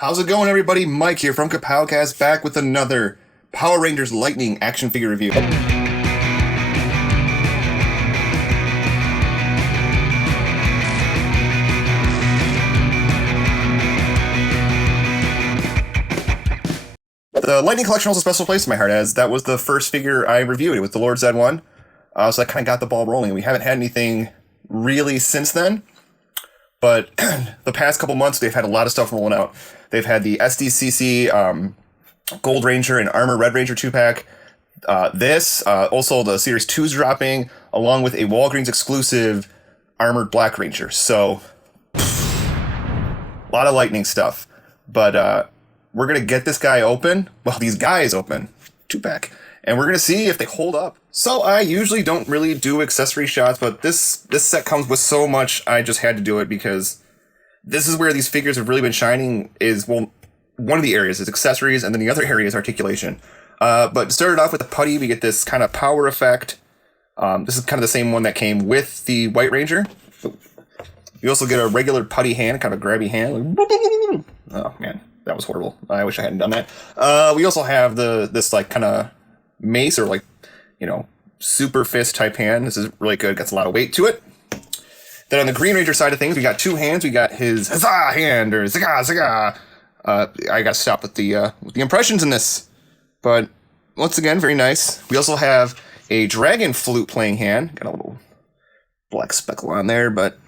How's it going, everybody? Mike here from Kapowcast, back with another Power Rangers Lightning action figure review. The Lightning collection holds a special place in my heart, as that was the first figure I reviewed with the Lord Zed one. So that kind of got the ball rolling. We haven't had anything really since then, but the past couple months they've had a lot of stuff rolling out. They've had the SDCC Gold Ranger and Armor Red Ranger 2-pack. Also the Series 2's dropping, along with a Walgreens exclusive Armored Black Ranger. So, a lot of Lightning stuff. But we're going to get this guy open. Well, these guys open. 2-pack. And we're going to see if they hold up. So, I usually don't really do accessory shots, but this set comes with so much, I just had to do it because this is where these figures have really been shining. One of the areas is accessories, and then the other area is articulation. But started off with the Putty, we get this kind of power effect. This is kind of the same one that came with the White Ranger. You also get a regular Putty hand, kind of a grabby hand. Oh man, that was horrible. I wish I hadn't done that. We also have this like kind of mace, or like, super fist type hand. This is really good, gets a lot of weight to it. Then on the Green Ranger side of things, we got two hands. We got his huzzah hand, or zaga zaga. I got to stop with the impressions in this, but once again, very nice. We also have a dragon flute playing hand. Got a little black speckle on there, but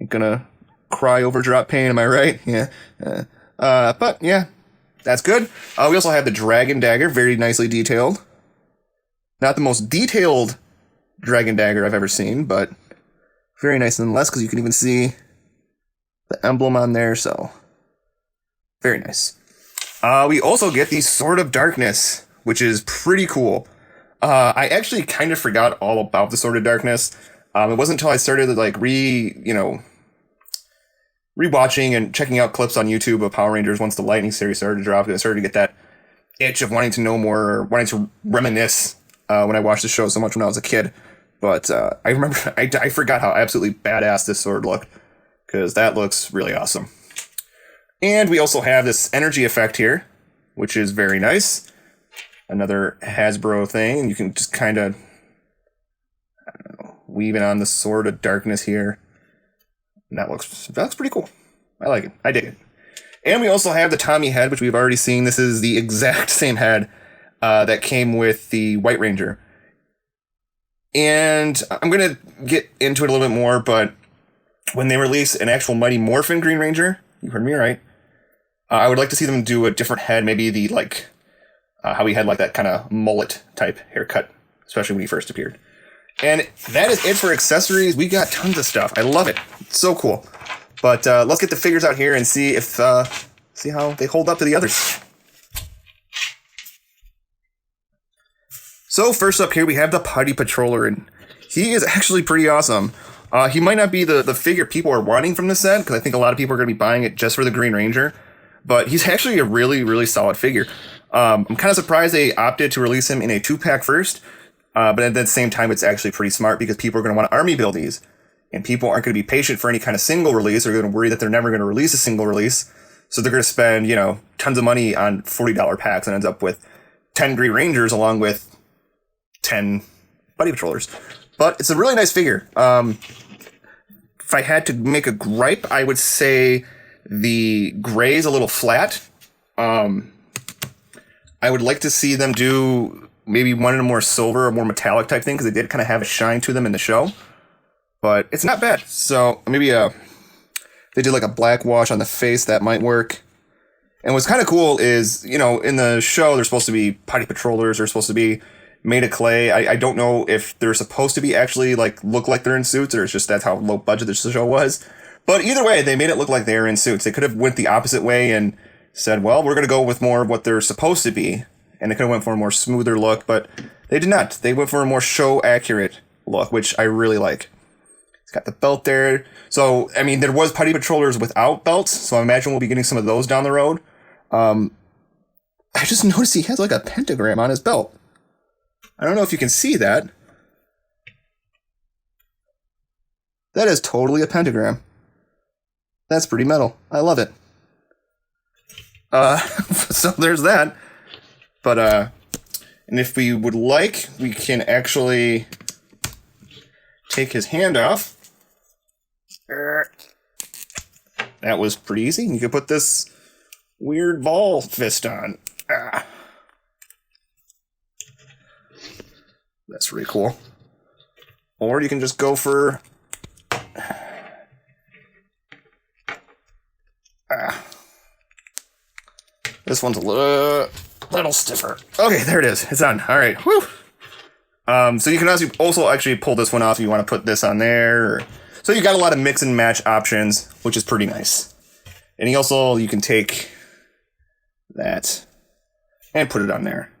ain't gonna cry over drop pain, am I right? Yeah. But yeah, that's good. We also have the dragon dagger, very nicely detailed. Not the most detailed dragon dagger I've ever seen, but very nice nonetheless, because you can even see the emblem on there, so very nice. We also get the Sword of Darkness, which is pretty cool. I actually kind of forgot all about the Sword of Darkness. It wasn't until I started like rewatching and checking out clips on YouTube of Power Rangers once the Lightning series started to drop. I started to get that itch of wanting to know more, or wanting to reminisce when I watched the show so much when I was a kid. But I remember I forgot how absolutely badass this sword looked, because that looks really awesome. And we also have this energy effect here, which is very nice. Another Hasbro thing, and you can just kind of, weave it on the Sword of Darkness here. And that looks pretty cool. I like it. I dig it. And we also have the Tommy head, which we've already seen. This is the exact same head that came with the White Ranger. And I'm going to get into it a little bit more, but when they release an actual Mighty Morphin Green Ranger, you heard me right, I would like to see them do a different head, maybe the how he had like that kind of mullet type haircut, especially when he first appeared. And that is it for accessories. We got tons of stuff. I love it. It's so cool. But let's get the figures out here and see how they hold up to the others. So first up here we have the Putty Patroller, and he is actually pretty awesome. He might not be the figure people are wanting from this set, because I think a lot of people are going to be buying it just for the Green Ranger, but he's actually a really, really solid figure. I'm kind of surprised they opted to release him in a 2-pack first, but at the same time, it's actually pretty smart, because people are going to want to army build these, and people aren't going to be patient for any kind of single release. They're going to worry that they're never going to release a single release, so they're going to spend, tons of money on $40 packs, and ends up with 10 Green Rangers along with 10 Putty Patrollers. But it's a really nice figure. If I had to make a gripe, I would say the gray is a little flat. I would like to see them do maybe one in a more silver or more metallic type thing, because they did kind of have a shine to them in the show. But it's not bad. So maybe they did like a black wash on the face, that might work. And what's kind of cool is, in the show, they're supposed to be Putty Patrollers. They're supposed to be made of clay. I don't know if they're supposed to be actually look like they're in suits, or it's just that's how low budget the show was. But either way, they made it look like they're in suits. They could have went the opposite way and said, well, we're going to go with more of what they're supposed to be. And they could have went for a more smoother look, but they did not. They went for a more show accurate look, which I really like. It's got the belt there. So, I mean, there was Putty Patrollers without belts, so I imagine we'll be getting some of those down the road. I just noticed he has like a pentagram on his belt. I don't know if you can see that. That is totally a pentagram. That's pretty metal. I love it. So there's that. But, and if we would like, we can actually take his hand off. That was pretty easy. You could put this weird ball fist on. That's really cool. Or you can just go for... This one's a little stiffer. Okay, there it is. It's on. All right. Whew. So you can also actually pull this one off if you want to put this on there. So you got a lot of mix and match options, which is pretty nice. And you can take that and put it on there.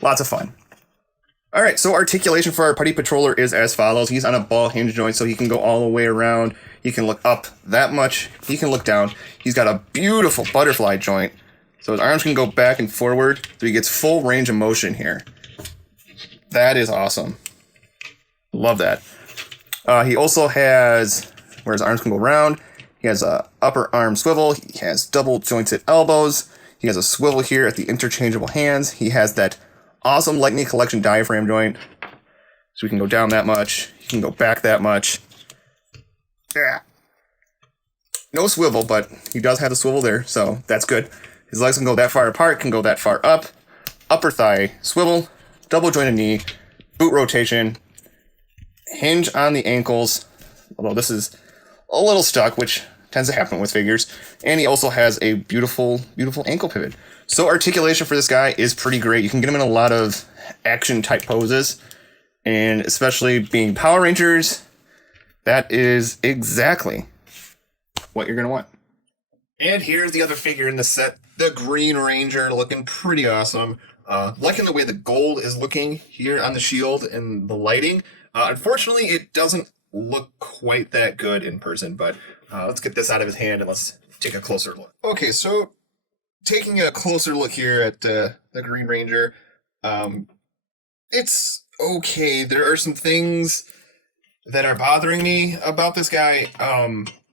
Lots of fun. All right, so articulation for our Putty Patroller is as follows. He's on a ball hinge joint, so he can go all the way around. He can look up that much. He can look down. He's got a beautiful butterfly joint, so his arms can go back and forward, so he gets full range of motion here. That is awesome. Love that. He also has, where his arms can go around, he has a upper arm swivel. He has double jointed elbows. He has a swivel here at the interchangeable hands. He has that awesome Lightning Collection diaphragm joint. So we can go down that much. He can go back that much. Yeah. No swivel, but he does have a swivel there, so that's good. His legs can go that far apart, can go that far up. Upper thigh swivel, double jointed knee, boot rotation, hinge on the ankles, although this is a little stuck, which tends to happen with figures. And he also has a beautiful, beautiful ankle pivot. So articulation for this guy is pretty great. You can get him in a lot of action type poses, and especially being Power Rangers, that is exactly what you're going to want. And here's the other figure in the set, the Green Ranger, looking pretty awesome. Liking the way the gold is looking here on the shield and the lighting. Unfortunately, it doesn't look quite that good in person, but let's get this out of his hand and let's take a closer look. Okay, so taking a closer look here at the Green Ranger, it's okay. There are some things that are bothering me about this guy.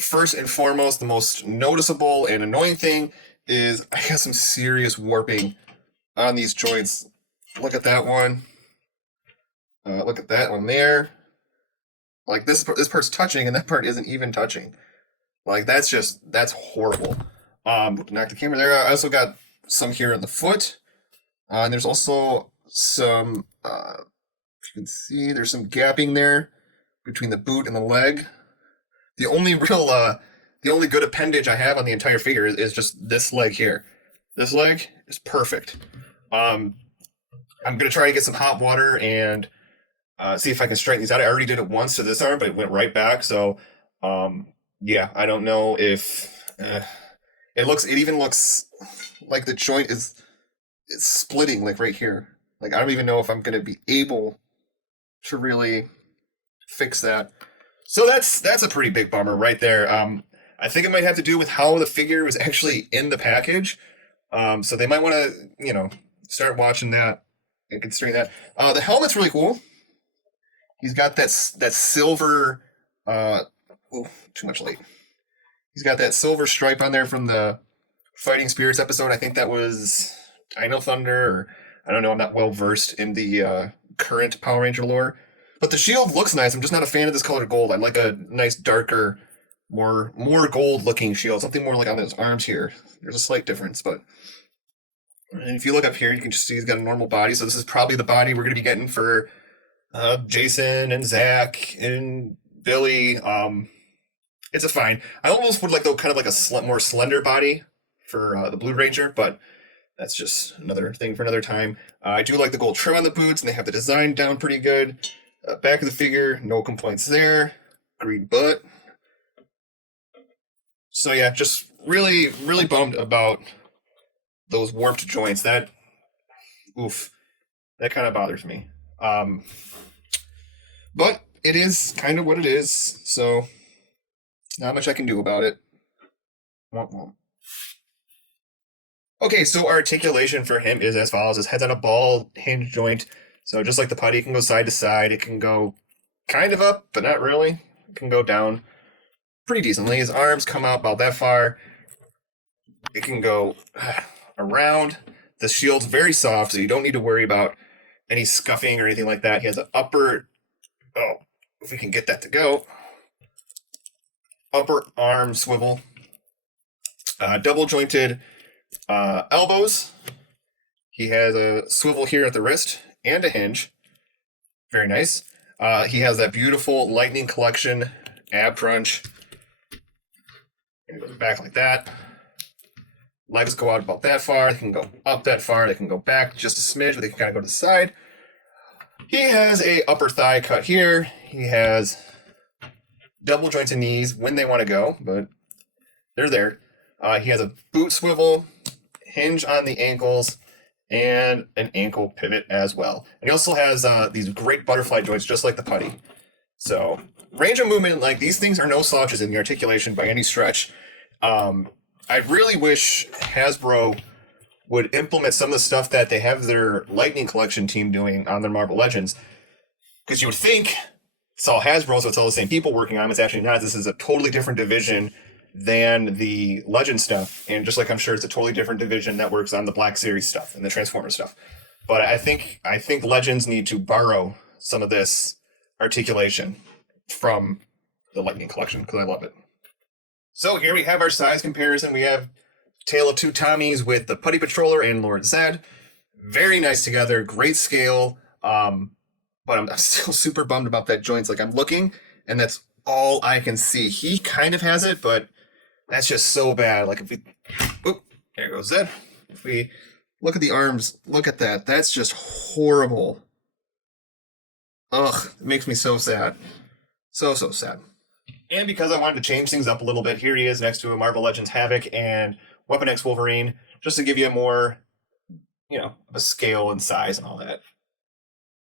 First and foremost, the most noticeable and annoying thing is I got some serious warping on these joints. Look at that one. Look at that one there. Like this part's touching and that part isn't even touching. Like that's horrible. Knock the camera there. I also got some here on the foot. And there's also some, if you can see, there's some gapping there between the boot and the leg. The only good appendage I have on the entire figure is just this leg here. This leg is perfect. I'm gonna try to get some hot water and see if I can straighten these out. I already did it once to this arm, but it went right back. So, yeah, I don't know if it even looks like the joint is splitting, like right here. Like I don't even know if I'm gonna be able to really fix that. So that's a pretty big bummer right there. I think it might have to do with how the figure was actually in the package. So they might want to, start watching that and considering that. The helmet's really cool. He's got that silver. Too much light. He's got that silver stripe on there from the Fighting Spirits episode. I think that was Dino Thunder, or I don't know. I'm not well versed in the current Power Ranger lore. But the shield looks nice. I'm just not a fan of this colored gold. I'd like a nice, darker, more gold-looking shield. Something more like on those arms here. There's a slight difference, but... And if you look up here, you can just see he's got a normal body. So this is probably the body we're going to be getting for Jason and Zach and Billy. It's a fine. I almost would like, though, kind of like a more slender body for the Blue Ranger, but that's just another thing for another time. I do like the gold trim on the boots, and they have the design down pretty good. Back of the figure, no complaints there. Green butt. So yeah, just really, really bummed about those warped joints. That kind of bothers me. But it is kind of what it is, so not much I can do about it. Womp womp. Okay, so articulation for him is as follows. His head's on a ball hinge joint. So just like the Putty, it can go side to side. It can go kind of up, but not really. It can go down pretty decently. His arms come out about that far. it can go around. The shield's very soft, so you don't need to worry about any scuffing or anything like that. He has an upper, if we can get that to go, upper arm swivel, double jointed elbows. He has a swivel here at the wrist and a hinge. Very nice. He has that beautiful Lightning Collection ab crunch. And it goes back like that. Legs go out about that far. They can go up that far. They can go back just a smidge, but they can kind of go to the side. He has a upper thigh cut here. He has double jointed knees when they want to go, but they're there. He has a boot swivel, hinge on the ankles, and an ankle pivot as well. And he also has these great butterfly joints, just like the Putty. So range of movement, like these things are no slouches in the articulation by any stretch. I really wish Hasbro would implement some of the stuff that they have their Lightning Collection team doing on their Marvel Legends. Because you would think it's all Hasbro, so it's all the same people working on them. It's actually not. This is a totally different division than the Legend stuff. And just like I'm sure it's a totally different division that works on the Black Series stuff and the Transformers stuff. But I think Legends need to borrow some of this articulation from the Lightning Collection because I love it. So here we have our size comparison. We have Tale of Two Tommies with the Putty Patroller and Lord Zed. Very nice together, great scale. But I'm still super bummed about that joints. Like I'm looking, and that's all I can see. He kind of has it, but that's just so bad. Like if we, there goes Zed. If we look at the arms, look at that. That's just horrible. Ugh, it makes me so sad. So sad. And because I wanted to change things up a little bit, here he is next to a Marvel Legends Havoc and Weapon X Wolverine, just to give you a more, a scale and size and all that.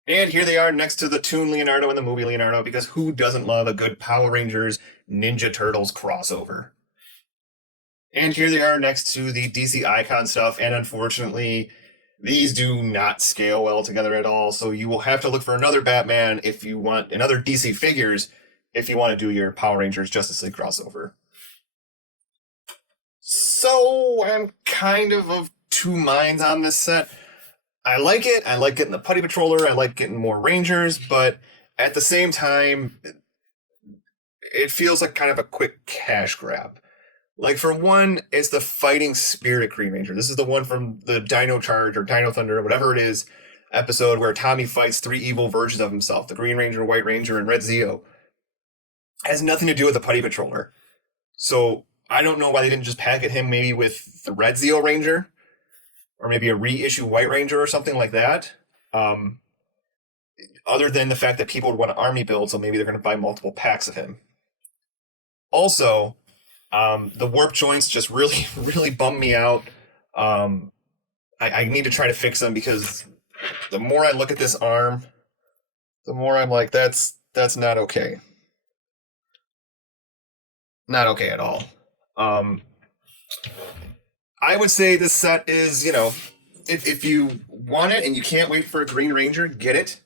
And here they are next to the Toon Leonardo and the movie Leonardo, because who doesn't love a good Power Rangers Ninja Turtles crossover? And here they are next to the DC Icon stuff, and unfortunately, these do not scale well together at all, so you will have to look for another Batman if you want, another DC figures, if you want to do your Power Rangers Justice League crossover. So I'm kind of two minds on this set. I like it. I like getting the Putty Patroller. I like getting more Rangers, but at the same time, it feels like kind of a quick cash grab. Like for one, it's the fighting spirit Green Ranger. This is the one from the Dino Charge or Dino Thunder or whatever it is episode where Tommy fights three evil versions of himself, the Green Ranger, White Ranger, and Red Zeo. Has nothing to do with the Putty Patroller. So I don't know why they didn't just packet him maybe with the Red Zeo Ranger or maybe a reissue White Ranger or something like that. Other than the fact that people would want to army build, so maybe they're going to buy multiple packs of him. Also, the warp joints just really, really bum me out. I need to try to fix them because the more I look at this arm, the more I'm like, that's not okay. Not okay at all. I would say this set is, if you want it and you can't wait for a Green Ranger, get it.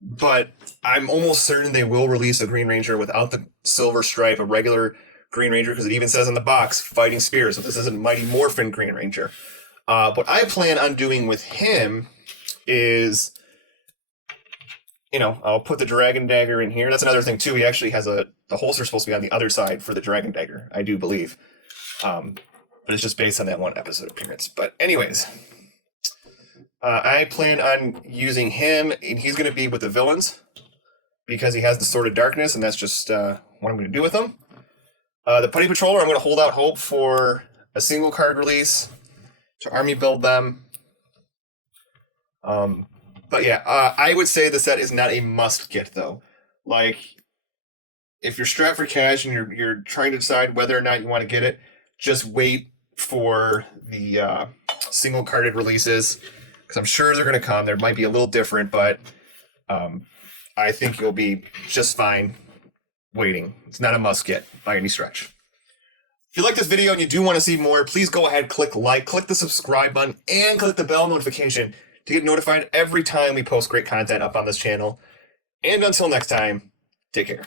But I'm almost certain they will release a Green Ranger without the silver stripe, a regular Green Ranger, because it even says in the box, Fighting Spear, so this isn't Mighty Morphin Green Ranger. What I plan on doing with him is, I'll put the Dragon Dagger in here. That's another thing, too. He actually has the holster's supposed to be on the other side for the Dragon Dagger, I do believe. But it's just based on that one episode appearance. But anyways, I plan on using him, and he's going to be with the villains because he has the Sword of Darkness, and that's just what I'm going to do with him. The Putty Patroller, I'm going to hold out hope for a single card release to army build them. But yeah, I would say the set is not a must get though. Like, if you're strapped for cash and you're trying to decide whether or not you want to get it, just wait for the single carded releases, because I'm sure they're going to come. They might be a little different, but I think you'll be just fine waiting. It's not a must get by any stretch. If you like this video and you do want to see more, please go ahead, click like, click the subscribe button, and click the bell notification to get notified every time we post great content up on this channel. And until next time, take care.